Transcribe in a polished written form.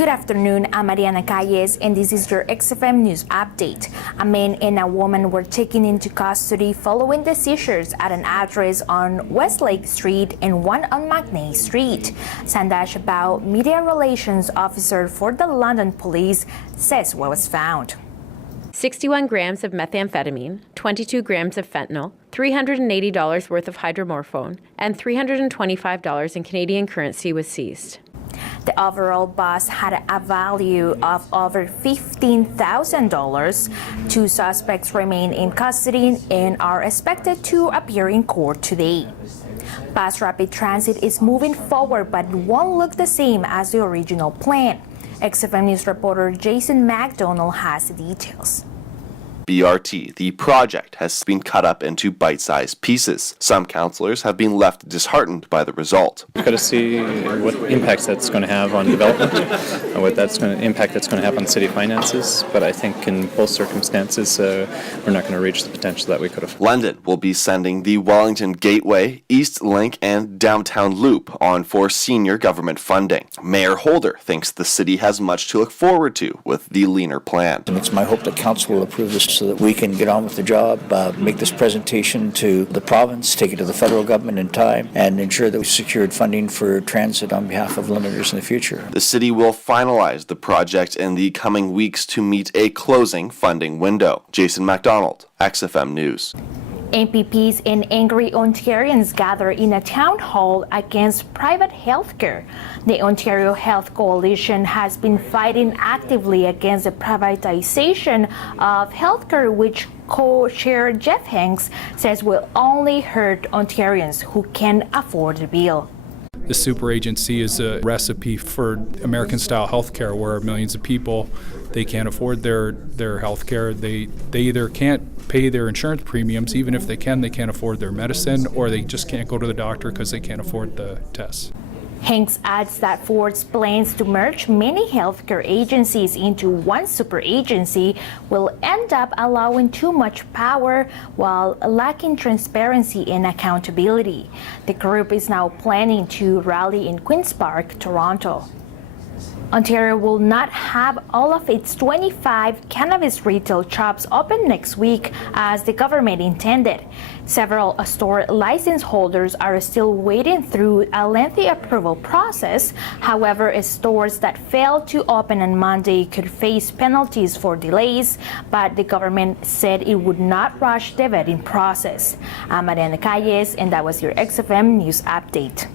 Good afternoon, I'm Mariana Calles, and this is your XFM News Update. A man and a woman were taken into custody following the seizures at an address on Westlake Street and one on McNay Street. Sandash Bao, Media Relations Officer for the London Police, says what was found. 61 grams of methamphetamine, 22 grams of fentanyl, $380 worth of hydromorphone, and $325 in Canadian currency was seized. The overall bus had a value of over $15,000. Two suspects remain in custody and are expected to appear in court today. Bus rapid transit is moving forward but won't look the same as the original plan. XFM News reporter Jason McDonald has the details. BRT, the project, has been cut up into bite-sized pieces. Some councillors have been left disheartened by the result. We've got to see what impacts that's going to have on development, and what impact that's going to have on city finances. But I think in both circumstances, we're not going to reach the potential that we could have. London will be sending the Wellington Gateway, East Link, and Downtown Loop on for senior government funding. Mayor Holder thinks the city has much to look forward to with the leaner plan. And it's my hope that council will approve this so that we can get on with the job, make this presentation to the province, take it to the federal government in time, and ensure that we secured funding for transit on behalf of Londoners in the future. The city will finalize the project in the coming weeks to meet a closing funding window. Jason McDonald, XFM News. MPPs and angry Ontarians gather in a town hall against private healthcare. The Ontario Health Coalition has been fighting actively against the privatization of healthcare, which co-chair Jeff Hanks says will only hurt Ontarians who can afford the bill. The super agency is a recipe for American-style healthcare, where millions of people, they can't afford their healthcare. They either can't pay their insurance premiums, even if they can't afford their medicine, or they just can't go to the doctor because they can't afford the tests. Hanks adds that Ford's plans to merge many healthcare agencies into one super agency will end up allowing too much power while lacking transparency and accountability. The group is now planning to rally in Queen's Park, Toronto. Ontario will not have all of its 25 cannabis retail shops open next week as the government intended. Several store license holders are still waiting through a lengthy approval process. However, stores that fail to open on Monday could face penalties for delays, but the government said it would not rush the vetting process. I'm Mariana Calles, and that was your XFM News Update.